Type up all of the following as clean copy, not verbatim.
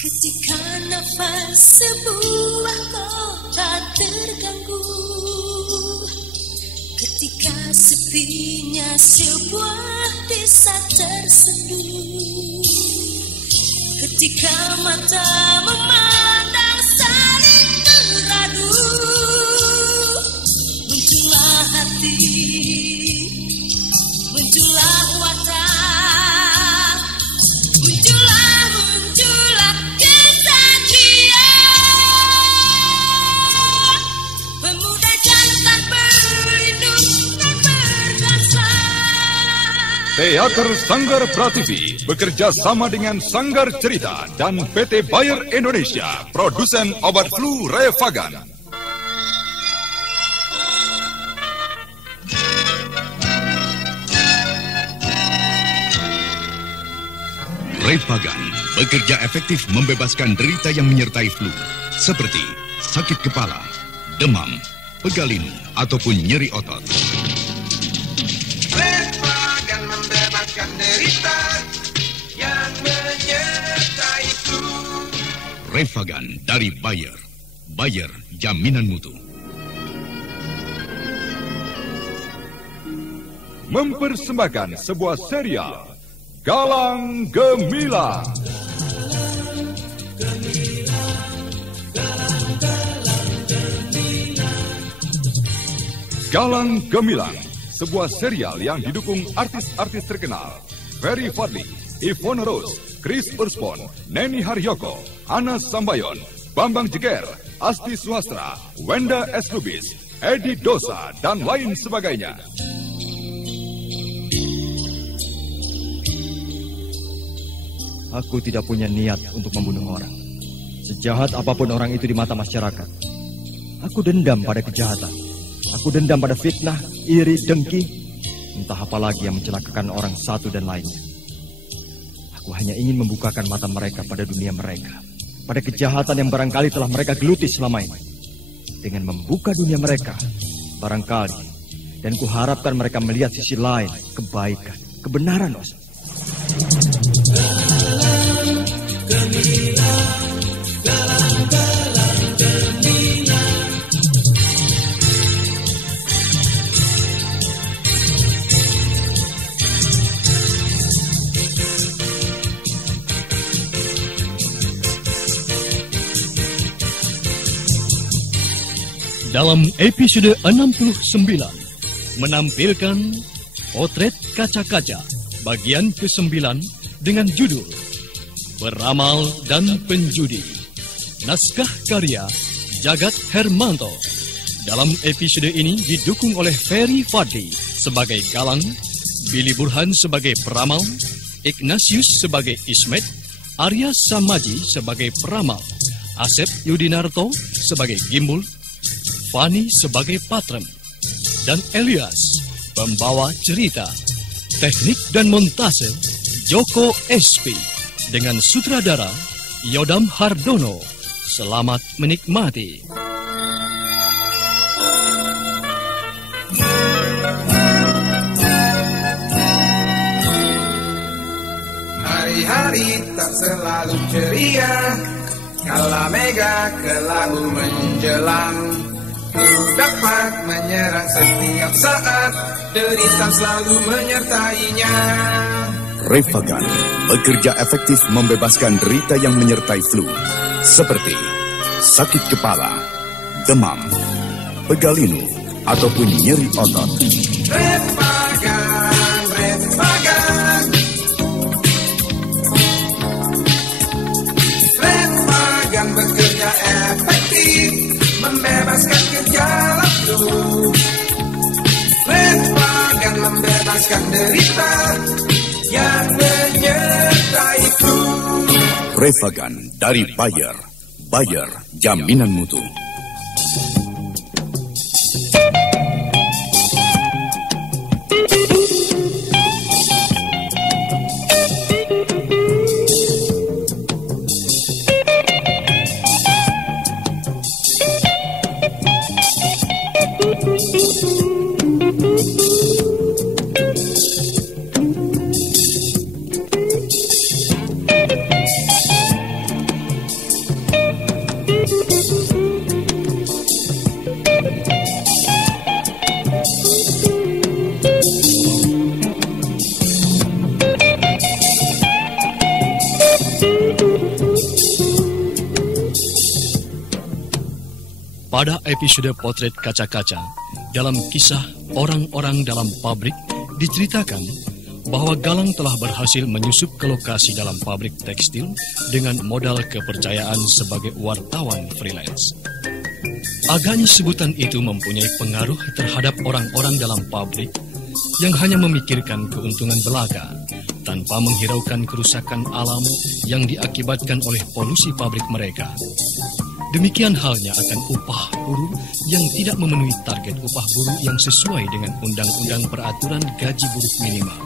Ketika nafas sebuah kota terganggu, ketika sepinya sebuah desa terseduh, ketika mata memandang saling beradu, muncullah hati, muncullah watak, muncullah kesatria. Pemuda jantan berlindung dan berdansa. Teater Sanggar Prativi bekerja sama dengan Sanggar Cerita dan PT Bayer Indonesia, produsen obat flu Revagan. Revagan bekerja efektif membebaskan derita yang menyertai flu, seperti sakit kepala, demam, pegalinu, ataupun nyeri otot. Revagan membebaskan derita yang menyertai flu. Revagan dari Bayer. Bayer, jaminan mutu. Mempersembahkan sebuah serial Galang Gemilang. Galang Gemilang, sebuah serial yang didukung artis-artis terkenal Ferry Fadli, Ivone Rose, Chris Urspon, Neni Haryoko, Ana Sambayon, Bambang Jeger, Asti Suhastra, Wenda S. Lubis, Edi Dosa, dan lain sebagainya. Aku tidak punya niat untuk membunuh orang. Sejahat apapun orang itu di mata masyarakat, aku dendam pada kejahatan. Aku dendam pada fitnah, iri, dengki, entah apa lagi yang mencelakakan orang satu dan lainnya. Aku hanya ingin membukakan mata mereka pada dunia mereka, pada kejahatan yang barangkali telah mereka geluti selama ini. Dengan membuka dunia mereka, barangkali, dan kuharapkan mereka melihat sisi lain, kebaikan, kebenaran, Os. Dalam episode 69 menampilkan Potret Kaca-Kaca bagian ke-9 dengan judul Peramal dan Penjudi. Naskah karya Jagat Hermanto. Dalam episode ini didukung oleh Ferry Fadli sebagai Galang, Billy Burhan sebagai peramal, Ignatius sebagai Ismet, Arya Samaji sebagai peramal, Asep Yudinarto sebagai Gimbul, Fani sebagai Patrem, dan Elias pembawa cerita. Teknik dan montase Joko SP dengan sutradara Yodam Hardono. Selamat menikmati. Hari-hari tak selalu ceria, kala mega kelabu menjelang. Ku dapat menyerang setiap saat, derita selalu menyertainya. Revagan bekerja efektif membebaskan derita yang menyertai flu, seperti sakit kepala, demam, pegalinu, ataupun nyeri otot. Revagan, Revagan. Revagan bekerja efektif, membebaskan gejala flu. Revagan membebaskan derita yang menyertai flu. Revagan dari Bayer. Bayer, jaminan mutu. Pada episode Potret Kaca-Kaca, dalam kisah Orang-orang dalam Pabrik, diceritakan bahwa Galang telah berhasil menyusup ke lokasi dalam pabrik tekstil dengan modal kepercayaan sebagai wartawan freelance. Agaknya sebutan itu mempunyai pengaruh terhadap orang-orang dalam pabrik yang hanya memikirkan keuntungan belaka tanpa menghiraukan kerusakan alam yang diakibatkan oleh polusi pabrik mereka. Demikian halnya akan upah buruh yang tidak memenuhi target upah buruh yang sesuai dengan Undang-Undang Peraturan Gaji Buruh Minimal.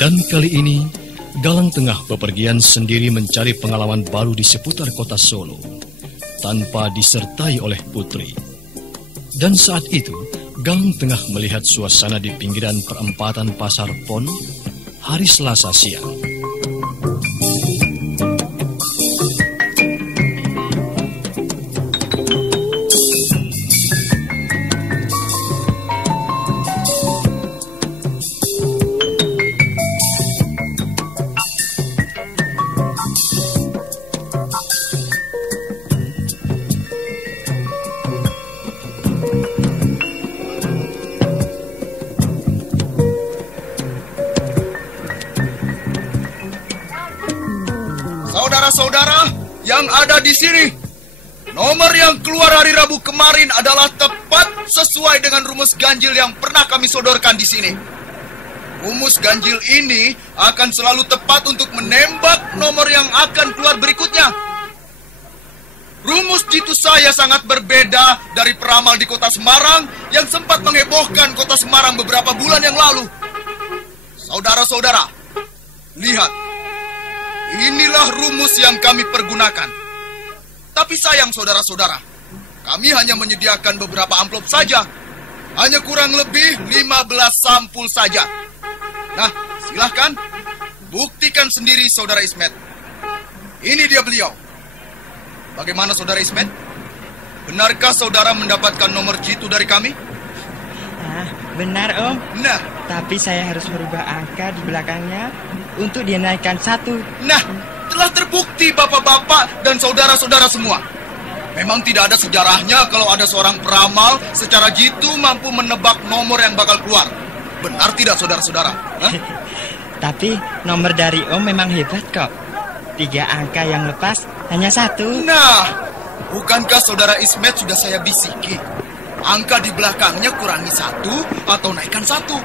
Dan kali ini, Galang tengah bepergian sendiri mencari pengalaman baru di seputar kota Solo, tanpa disertai oleh Putri. Dan saat itu, Galang tengah melihat suasana di pinggiran perempatan Pasar Pon, hari Selasa siang. Saudara-saudara yang ada di sini, nomor yang keluar hari Rabu kemarin adalah tepat sesuai dengan rumus ganjil yang pernah kami sodorkan di sini. Rumus ganjil ini akan selalu tepat untuk menembak nomor yang akan keluar berikutnya. Rumus jitu saya sangat berbeda dari peramal di kota Semarang yang sempat menghebohkan kota Semarang beberapa bulan yang lalu. Saudara-saudara, lihat. Inilah rumus yang kami pergunakan. Tapi sayang saudara-saudara, kami hanya menyediakan beberapa amplop saja. Hanya kurang lebih 15 sampul saja. Nah, silahkan buktikan sendiri saudara Ismet. Ini dia beliau. Bagaimana saudara Ismet? Benarkah saudara mendapatkan nomor jitu dari kami? Benar Om. Nah, tapi saya harus merubah angka di belakangnya untuk dinaikkan 1. Nah, telah terbukti bapak-bapak dan saudara-saudara semua. Memang tidak ada sejarahnya kalau ada seorang peramal secara jitu mampu menebak nomor yang bakal keluar. Benar tidak saudara-saudara? Tapi nomor dari Om memang hebat kok. 3 angka yang lepas hanya 1. Nah, bukankah saudara Ismet sudah saya bisiki? Angka di belakangnya kurangi 1 atau naikkan 1.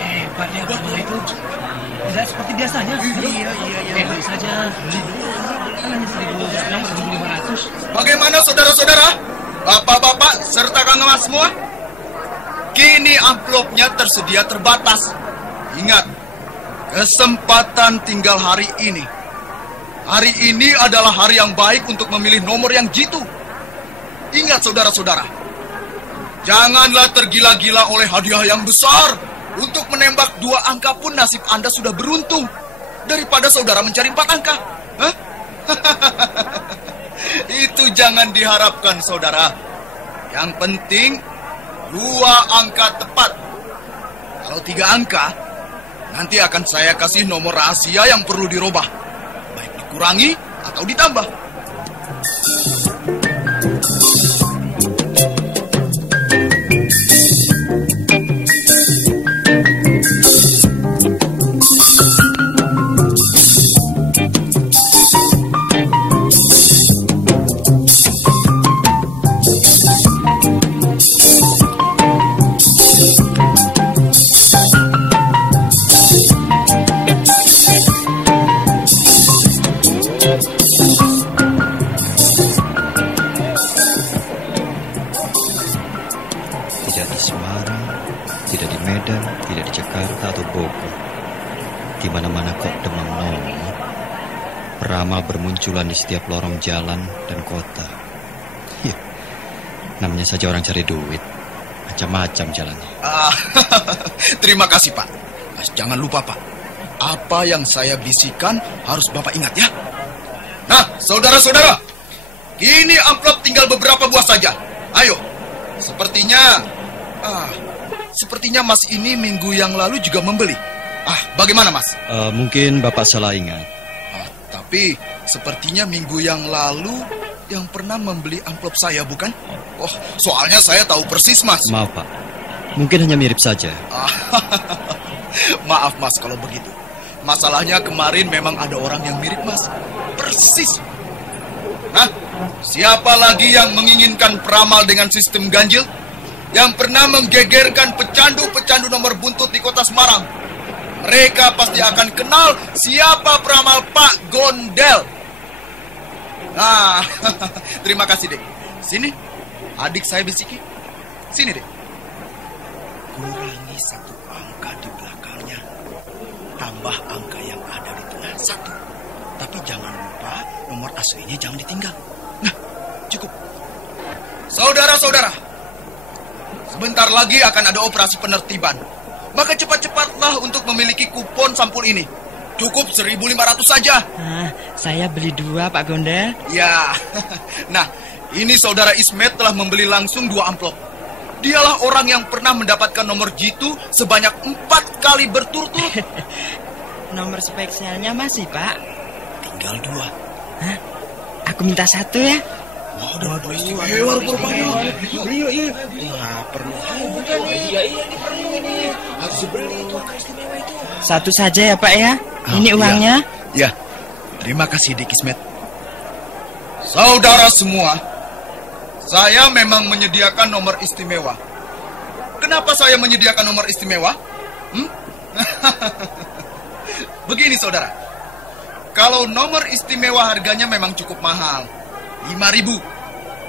Hebat ya Bapak itu. Tidak seperti biasanya. Iya. Hebat saja. Hanya 1.500. Bagaimana saudara-saudara? Bapak-bapak serta Kang Mas semua? Kini amplopnya tersedia terbatas. Ingat, kesempatan tinggal hari ini. Hari ini adalah hari yang baik untuk memilih nomor yang jitu. Ingat saudara-saudara, janganlah tergila-gila oleh hadiah yang besar. Untuk menembak 2 angka pun nasib Anda sudah beruntung daripada saudara mencari 4 angka. Hah? Itu jangan diharapkan saudara. Yang penting 2 angka tepat. Kalau 3 angka, nanti akan saya kasih nomor rahasia yang perlu dirubah, baik dikurangi atau ditambah. Di mana-mana kok demam nomor. Peramal bermunculan di setiap lorong jalan dan kota. Ya, Namanya saja orang cari duit. Macam-macam jalannya. Terima kasih, Pak. Mas, jangan lupa, Pak. Apa yang saya bisikan harus Bapak ingat, ya. Nah, saudara-saudara, kini amplop tinggal beberapa buah saja. Ayo. Sepertinya Mas ini minggu yang lalu juga membeli. Bagaimana, Mas? Mungkin Bapak salah ingat. Tapi sepertinya minggu yang lalu yang pernah membeli amplop saya, bukan? Oh, soalnya saya tahu persis, Mas. Maaf, Pak. Mungkin hanya mirip saja. Maaf, Mas, kalau begitu. Masalahnya kemarin memang ada orang yang mirip, Mas. Persis. Nah, siapa lagi yang menginginkan peramal dengan sistem ganjil? Yang pernah menggegerkan pecandu-pecandu nomor buntut di kota Semarang? Mereka pasti akan kenal siapa peramal Pak Gondel. Nah, terima kasih, Dek. Sini, adik saya bisiki. Sini, Dek. Kurangi 1 angka di belakangnya. Tambah angka yang ada di tengah 1. Tapi jangan lupa nomor aslinya jangan ditinggal. Nah, cukup. Saudara-saudara, sebentar lagi akan ada operasi penertiban. Maka cepat-cepatlah untuk memiliki kupon sampul ini. Cukup 1.500 saja. Saya beli 2, Pak Gondel. Ya, nah, ini saudara Ismet telah membeli langsung 2 amplop. Dialah orang yang pernah mendapatkan nomor jitu sebanyak 4 kali berturut-turut. Nomor spesialnya masih, Pak? Tinggal 2. Aku minta 1 ya. Waduh, Iya, perlu. Iya, ini perlu ini. Harus dibeli itu angka istimewa itu. 1 saja ya, Pak ya. Ini uangnya. Ya, terima kasih, Dik Ismet. Saudara semua, saya memang menyediakan nomor istimewa. Kenapa saya menyediakan nomor istimewa? Begini, saudara. Kalau nomor istimewa harganya memang cukup mahal, 5.000.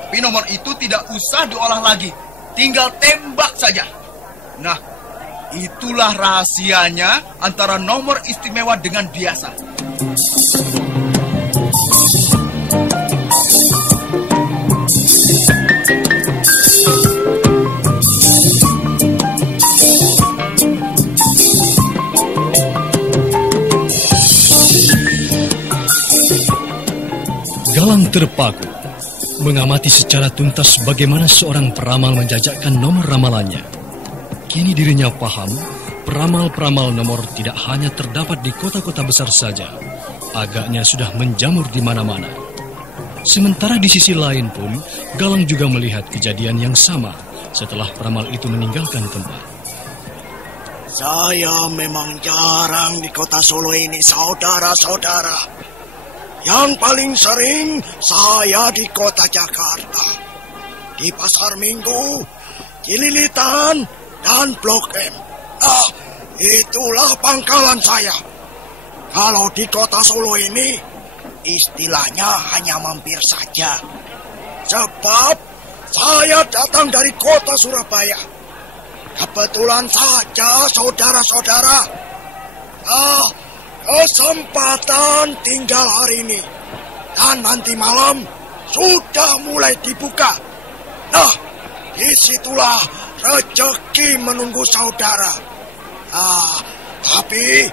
Tapi nomor itu tidak usah diolah lagi, tinggal tembak saja. Nah, itulah rahasianya antara nomor istimewa dengan biasa. Galang terpaku, mengamati secara tuntas bagaimana seorang peramal menjajakkan nomor ramalannya. Kini dirinya paham, peramal-peramal nomor tidak hanya terdapat di kota-kota besar saja, agaknya sudah menjamur di mana-mana. Sementara di sisi lain pun, Galang juga melihat kejadian yang sama setelah peramal itu meninggalkan tempat. Saya memang jarang di kota Solo ini, saudara-saudara. Yang paling sering saya di kota Jakarta. Di Pasar Minggu, Cililitan, dan Blok M. Itulah pangkalan saya. Kalau di kota Solo ini, istilahnya hanya mampir saja. Sebab saya datang dari kota Surabaya. Kebetulan saja, saudara-saudara. Kesempatan tinggal hari ini. Dan nanti malam sudah mulai dibuka. Nah, disitulah rezeki menunggu saudara. Tapi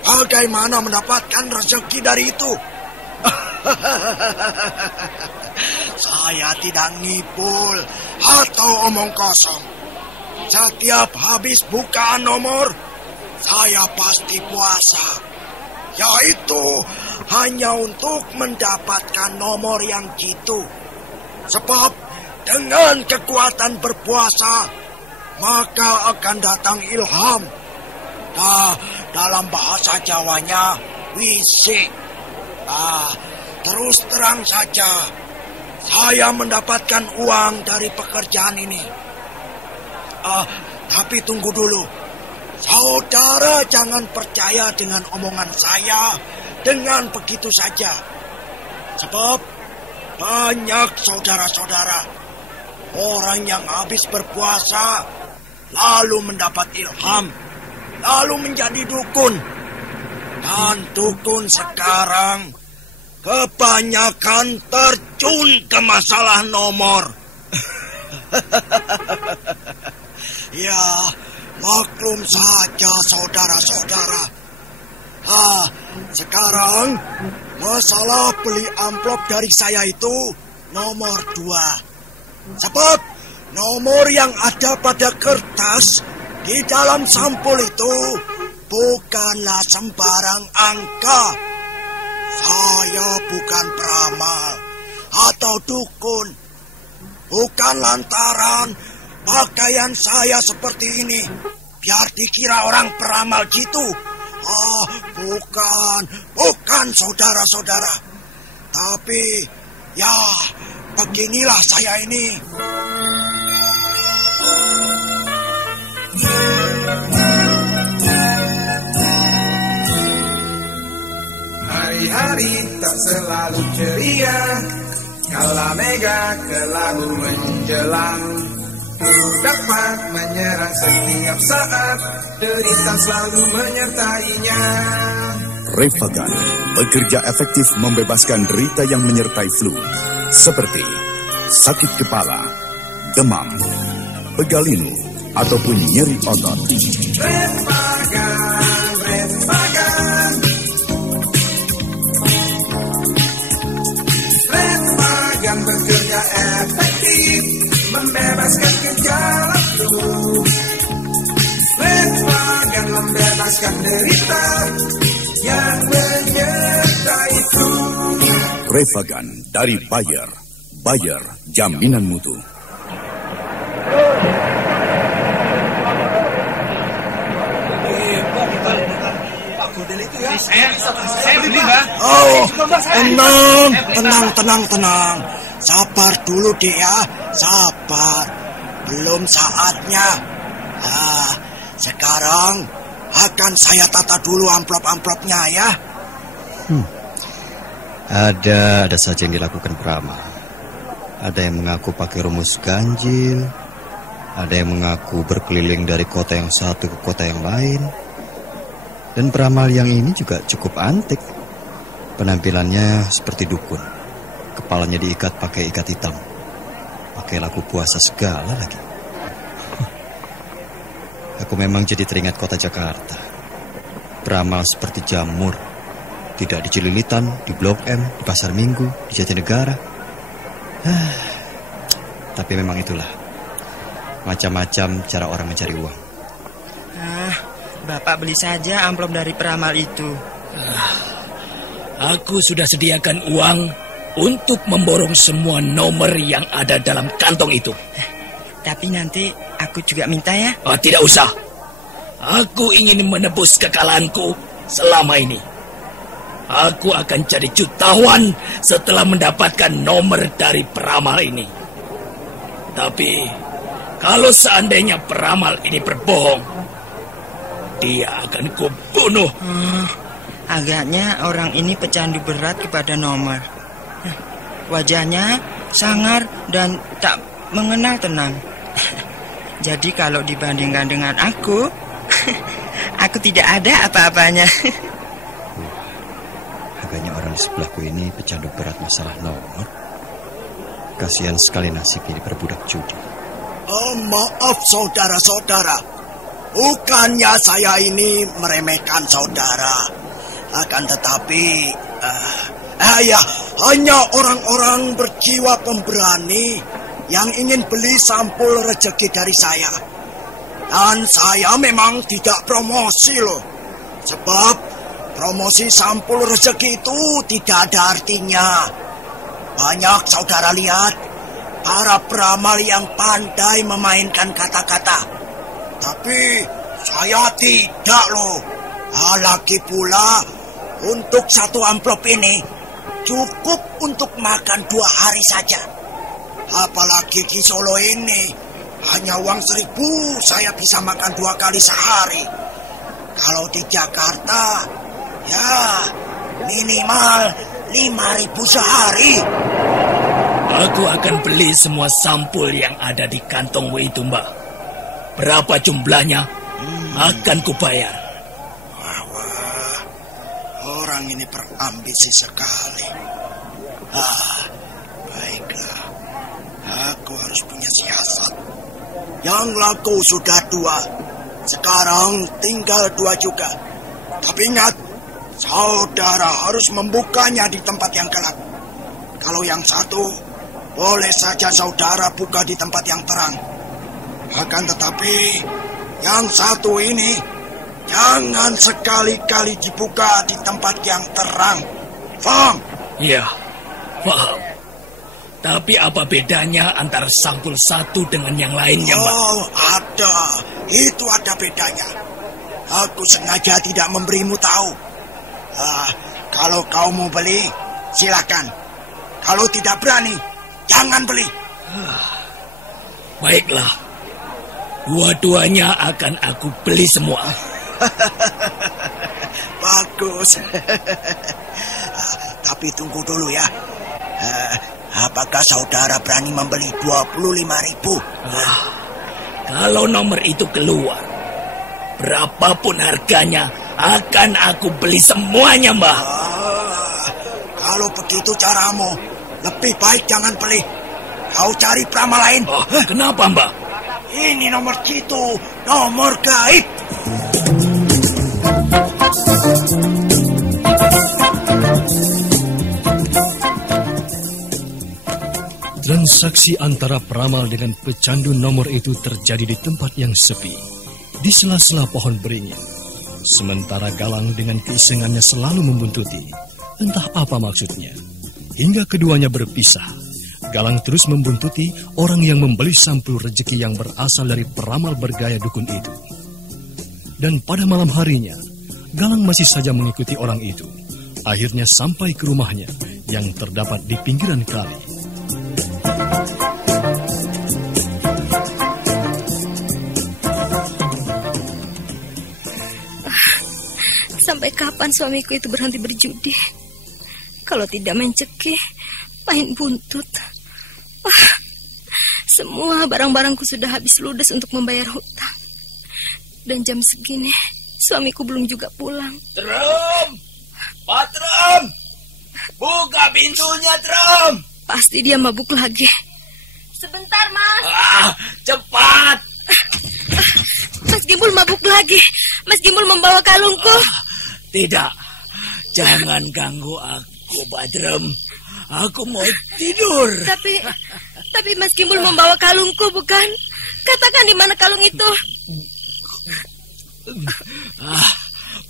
bagaimana mendapatkan rezeki dari itu? Saya tidak ngipul atau omong kosong. Setiap habis bukaan nomor, saya pasti puasa. Yaitu hanya untuk mendapatkan nomor yang jitu. Sebab dengan kekuatan berpuasa, maka akan datang ilham. Dalam bahasa Jawanya, wisik. Terus terang saja, saya mendapatkan uang dari pekerjaan ini. Tapi tunggu dulu. Saudara jangan percaya dengan omongan saya dengan begitu saja. Sebab banyak saudara-saudara, orang yang habis berpuasa, lalu mendapat ilham, lalu menjadi dukun. Dan dukun sekarang kebanyakan terjun ke masalah nomor. Ya, maklum saja saudara-saudara. Sekarang masalah beli amplop dari saya itu nomor 2. Sebab nomor yang ada pada kertas di dalam sampul itu bukanlah sembarang angka. Saya bukan peramal atau dukun. Bukan lantaran pakaian saya seperti ini biar dikira orang peramal gitu. Bukan saudara-saudara. Tapi ya, beginilah saya ini. Hari-hari tak selalu ceria, kala mega kelabu menjelang. Ku dapat menyerang setiap saat, derita selalu menyertainya. Revagan bekerja efektif membebaskan derita yang menyertai flu, seperti sakit kepala, demam, pegalinu, ataupun nyeri otot. Revagan bekerja efektif membebaskan gejala flu. Revagan membebaskan derita yang menyertai flu. Revagan dari Bayer. Bayer, jaminan mutu. Saya beli, Bang. Tenang. Sabar dulu, Dek ya. Sabar. Belum saatnya. Sekarang akan saya tata dulu amplop-amplopnya ya. Ada saja yang dilakukan peramal. Ada yang mengaku pakai rumus ganjil. Ada yang mengaku berkeliling dari kota yang satu ke kota yang lain. Dan peramal yang ini juga cukup antik. Penampilannya seperti dukun. Kepalanya diikat pakai ikat hitam. Pakai lagu puasa segala lagi. Aku memang jadi teringat kota Jakarta. Peramal seperti jamur. Tidak di Cililitan, di Blok M, di Pasar Minggu, di Jatinegara. Tapi memang itulah. Macam-macam cara orang mencari uang. Bapak beli saja amplop dari peramal itu. Aku sudah sediakan uang untuk memborong semua nomor yang ada dalam kantong itu. Tapi nanti aku juga minta ya. Tidak usah. Aku ingin menebus kekalahanku selama ini. Aku akan jadi jutawan setelah mendapatkan nomor dari peramal ini. Tapi kalau seandainya peramal ini berbohong, dia akan kubunuh. Agaknya orang ini pecandu berat kepada nomor. Wajahnya sangar dan tak mengenal tenang. Jadi kalau dibandingkan dengan aku tidak ada apa-apanya. Agaknya orang di sebelahku ini pecandu berat masalah nomor. Kasihan sekali nasib ini berbudak judi. Maaf saudara-saudara. Bukannya saya ini meremehkan saudara. Akan tetapi hanya orang-orang berjiwa pemberani yang ingin beli sampul rezeki dari saya. Dan saya memang tidak promosi loh. Sebab promosi sampul rezeki itu tidak ada artinya. Banyak saudara lihat para peramal yang pandai memainkan kata-kata. Tapi saya tidak loh. Lagi pula untuk satu amplop ini cukup untuk makan 2 hari saja. Apalagi di Solo ini hanya uang 1.000 saya bisa makan 2 kali sehari. Kalau di Jakarta ya minimal 5.000 sehari. Aku akan beli semua sampul yang ada di kantongmu itu, Mbak. Berapa jumlahnya akan kubayar. Wah, orang ini berambisi sekali. Baiklah. Aku harus punya siasat. Yang laku sudah 2. Sekarang tinggal 2 juga. Tapi ingat, saudara harus membukanya di tempat yang gelap. Kalau yang satu, boleh saja saudara buka di tempat yang terang. Akan tetapi, yang satu ini, jangan sekali-kali dibuka di tempat yang terang. Faham? Ya, paham. Tapi apa bedanya antara sampul satu dengan yang lainnya, Mbak? Oh, ada. Itu ada bedanya. Aku sengaja tidak memberimu tahu. Kalau kau mau beli, silakan. Kalau tidak berani, jangan beli. Baiklah. Dua-duanya akan aku beli semua. Bagus. Tapi tunggu dulu ya. Apakah saudara berani membeli 25.000? Kalau nomor itu keluar, berapapun harganya akan aku beli semuanya, Mbak. Kalau begitu caramu, lebih baik jangan beli. Kau cari peramal lain. Kenapa, Mbak? Ini nomor jitu, nomor gaib. Transaksi antara peramal dengan pecandu nomor itu terjadi di tempat yang sepi, di sela-sela pohon beringin. Sementara Galang dengan keisengannya selalu membuntuti, entah apa maksudnya. Hingga keduanya berpisah, Galang terus membuntuti orang yang membeli sampul rejeki yang berasal dari peramal bergaya dukun itu. Dan pada malam harinya, Galang masih saja mengikuti orang itu. Akhirnya sampai ke rumahnya yang terdapat di pinggiran kali. Sampai kapan suamiku itu berhenti berjudi? Kalau tidak main cekik, main buntut. Semua barang-barangku sudah habis ludes untuk membayar hutang. Dan jam segini, suamiku belum juga pulang. Trum! Pak Trum! Buka pintunya, Trum! Pasti dia mabuk lagi. Sebentar, Mas. Cepat! Mas Gimbul mabuk lagi. Mas Gimbul membawa kalungku. Tidak. Jangan ganggu aku, Pak Trum. Aku mau tidur. Tapi Mas Gimbul membawa kalungku, bukan? Katakan di mana kalung itu.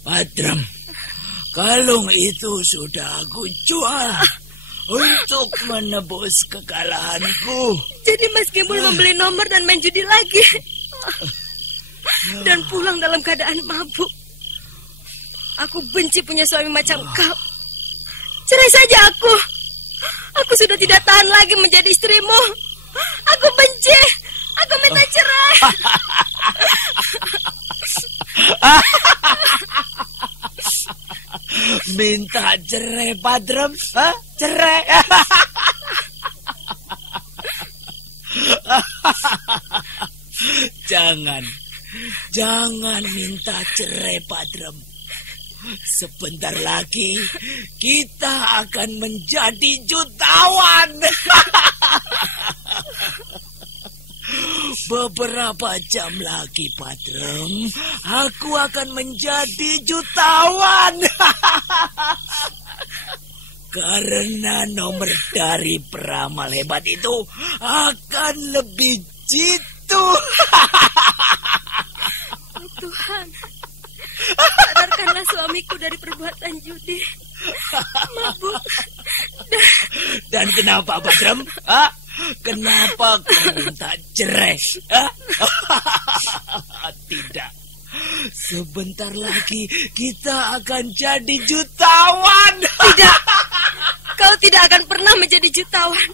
Pak Trum, kalung itu sudah aku jual untuk menebus kekalahanku. Jadi Mas Gimbul membeli nomor dan main judi lagi. Dan pulang dalam keadaan mabuk. Aku benci punya suami macam kau. Cerai saja aku. Aku sudah tidak tahan lagi menjadi istrimu. Aku benci. Aku minta cerai. Minta cerai, Pak Trum? Cerai? Jangan minta cerai, Pak Trum. Sebentar lagi kita akan menjadi jutawan. Beberapa jam lagi, Pak Trum, aku akan menjadi jutawan. Karena nomor dari peramal hebat itu akan lebih jitu. Tuhan, sadarkanlah suamiku dari perbuatan judi, mabuk. Dan kenapa, Pak Trum? Kenapa kau minta cerai? Tidak. Sebentar lagi kita akan jadi jutawan. Tidak. Kau tidak akan pernah menjadi jutawan.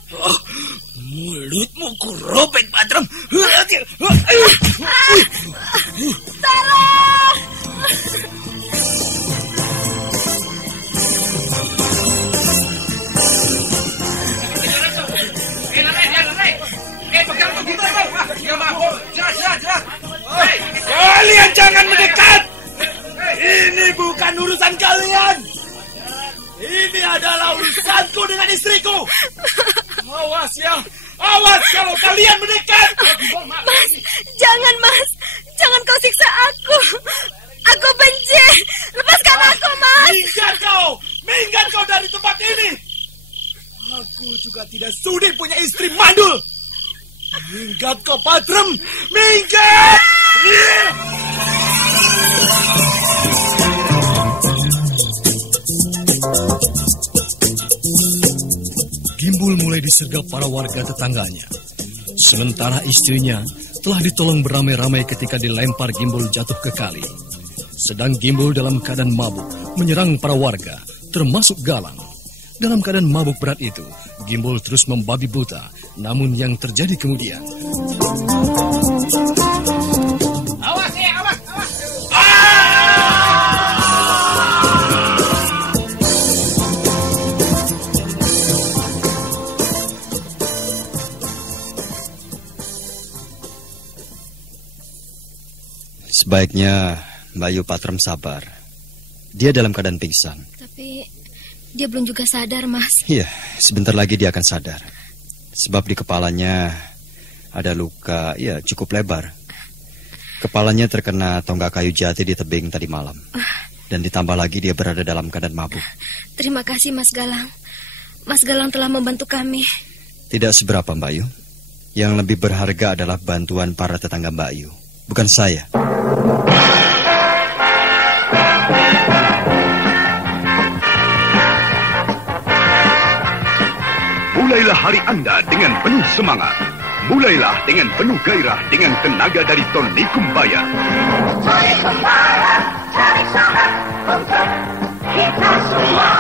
Mulutmu kurobek, Pak Trum. Tolong! Kalian jangan mendekat. Ini bukan urusan kalian. Ini adalah urusanku dengan istriku. Awas ya, awas kalau kalian mendekat. Mas, jangan Mas, jangan kau siksa aku. Aku benci. Lepaskan aku, Mas. Minggat kau dari tempat ini. Aku juga tidak sudi punya istri mandul. Minggat kau, Patrem, minggat. Gimbul mulai disergap para warga tetangganya. Sementara istrinya telah ditolong beramai-ramai ketika dilempar Gimbul jatuh ke kali. Sedang Gimbul dalam keadaan mabuk menyerang para warga, termasuk Galang. Dalam keadaan mabuk berat itu, Gimbul terus membabi buta. Namun yang terjadi kemudian... Awas ya, awas. Sebaiknya Bayu Patrem sabar. Dia dalam keadaan pingsan. Tapi dia belum juga sadar, Mas. Iya, sebentar lagi dia akan sadar. Sebab di kepalanya ada luka, ya cukup lebar. Kepalanya terkena tonggak kayu jati di tebing tadi malam. Dan ditambah lagi dia berada dalam keadaan mabuk. Terima kasih, Mas Galang. Mas Galang telah membantu kami. Tidak seberapa, Mbak Yu. Yang lebih berharga adalah bantuan para tetangga Mbak Yu, bukan saya. Mulailah hari Anda dengan penuh semangat. Mulailah dengan penuh gairah dengan tenaga dari Tonikum Bayar. Tonikum Bayar, cari sahabat untuk kita semua.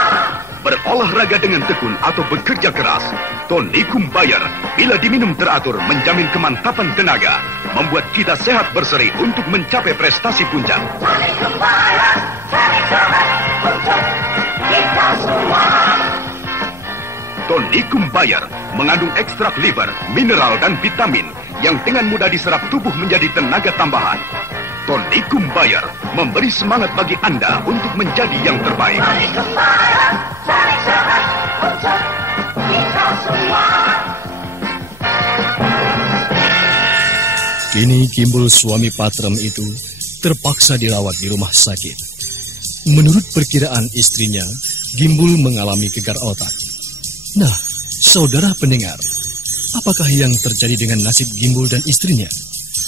Berolahraga dengan tekun atau bekerja keras, Tonikum Bayar bila diminum teratur menjamin kemantapan tenaga, membuat kita sehat berseri untuk mencapai prestasi puncak. Tonikum Bayar, cari sahabat untuk kita semua. Tonikum Bayar mengandung ekstrak liver, mineral dan vitamin yang dengan mudah diserap tubuh menjadi tenaga tambahan. Tonikum Bayar memberi semangat bagi Anda untuk menjadi yang terbaik. Tonikum Bayar, cari sahabat untuk kita semua. Kini Gimbul suami Patrem itu terpaksa dirawat di rumah sakit. Menurut perkiraan istrinya, Gimbul mengalami gegar otak. Nah, saudara pendengar, apakah yang terjadi dengan nasib Gimbul dan istrinya?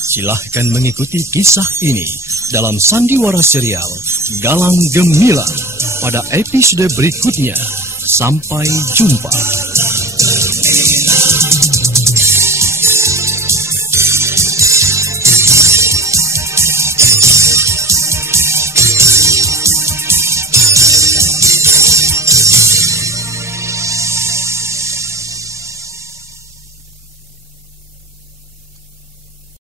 Silahkan mengikuti kisah ini dalam sandiwara serial Galang Gemilang pada episode berikutnya. Sampai jumpa.